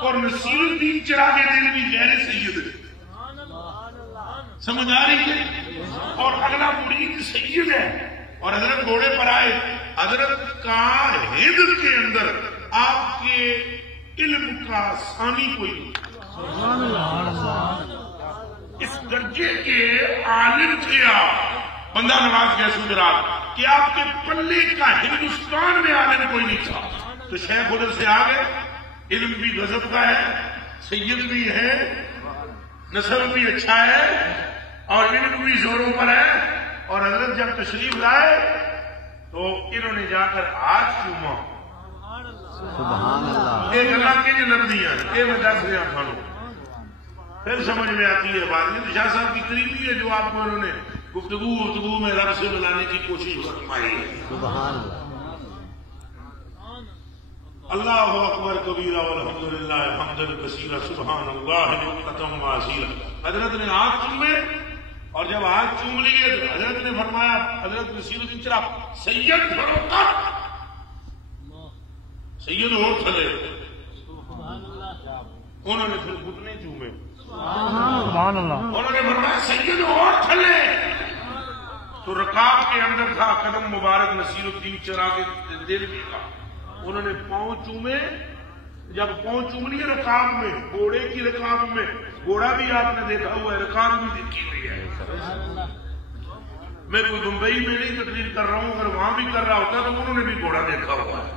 اور نصیر الدین چراغ دل بھی غیر سید ہے. سمجھ آ رہی ہے؟ اور اگلا مرید سید ہے. اور حضرت گھوڑے پر آئے. حضرت کا ہند کے اندر آپ کے علم کا ثانی کوئی نہیں. اس درجے کے عالم تھے آپ بندہ نواز گیس گجرات کہ آپ کے پلے کا ہندوستان میں عالم کوئی نہیں تھا. تو شیخ ادھر سے آگے. علم بھی غضب کا ہے, سید بھی ہے, نسب بھی اچھا ہے, اور علم بھی زوروں پر ہے. اور حضرت جب تشریف لائے تو انہوں نے جا کر ہاتھ چوما. سبحان اللہ. ایک اللہ کے جو نبیاں یہ میں دس رہا تھا. پھر سمجھ میں آتی ہے بات. یہ شاہ صاحب کی قریبی ہے جو آپ کو انہوں نے گفتگو میں رب سے ملانے کی کوشش فرمائی ہے. سبحان اللہ. اللہ اکبر کبیرہ والحمدللہ حمدا کثیرا سبحان اللہ بکرۃ واسیلا. حضرت نے ہاتھ چومے, اور جب ہاتھ چوم لیے تو حضرت نے فرمایا, حضرت نصیر الدین چراغ سید پڑھو تب. سید اور تھلے. انہوں نے پھر گھٹنے چومے. سبحان اللہ. انہوں نے فرمایا سید اور تھلے. تو رکاب کے اندر تھا قدم مبارک نصیر الدین چراغ دل کا. انہوں نے پاؤں چومے. جب پاؤں چوم لیے رکاب میں, گھوڑے کی رکاب میں, گھوڑا بھی آپ نے دیکھا ہوا ہے, رکاب بھی دیکھی ہوئی ہے. میں کوئی بمبئی میں نہیں تقریر کر رہا ہوں, اگر وہاں بھی کر رہا ہوتا تو انہوں نے بھی گھوڑا دیکھا ہوا ہے.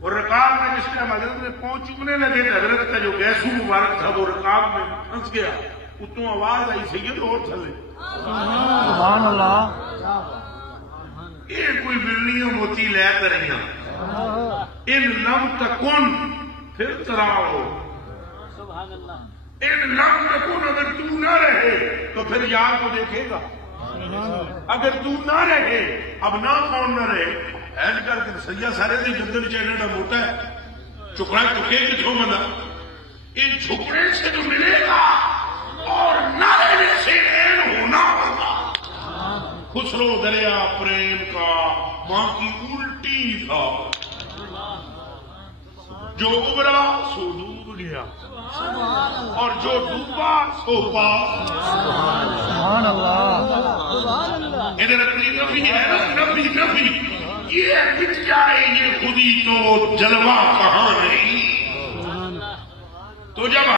اور رکاب میں جس ٹائم حضرت نے پاؤں چومنے لگے تو حضرت کا جو گیسو مبارک تھا وہ رکاب میں پھنس گیا. اتوں آواز آئی سید اور تھلے. سبحان اللہ. یہ کوئی بلنیاں موتی لے کر ان لم تکن پھر تراؤ. ان لم تکن اگر تو نہ رہے تو پھر یار کو دیکھے گا. اگر تو نہ رہے اب نہ کون نہ رہے. ایڈ کر کے سیا سارے دی گردن چیڑا موٹا ہے, چکڑا چکے کہ چھو بندہ. ان چھکڑے سے جو ملے گا اور نہ رہنے سے این ہونا ہوگا. خسرو دریا پریم کا ماں کی الٹی تھا, جو ابھرا سو ڈوب گیا, اور جو ڈوبا سو پاس. سبحان اللہ. ادھر اپنی نفی ہے نا, نفی نفی یہ مٹ جائے یہ خودی تو جلوہ کہاں نہیں. تو جب